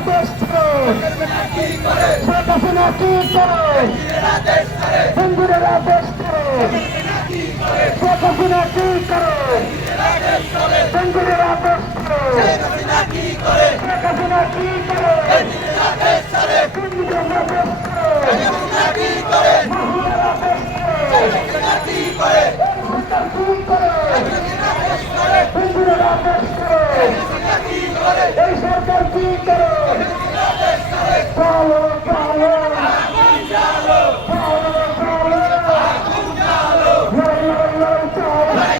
দেশ ছেড়ে শেখ হাসিনা কি করে হিন্দুরা দেশ ছেড়ে শেখ হাসিনা কি করে হিন্দুরা দেশ ছেড়ে শেখ হাসিনা কি করে হিন্দুরা দেশ ছেড়ে হিন্দুরা দেশ ছেড়ে এই সরকার কি করে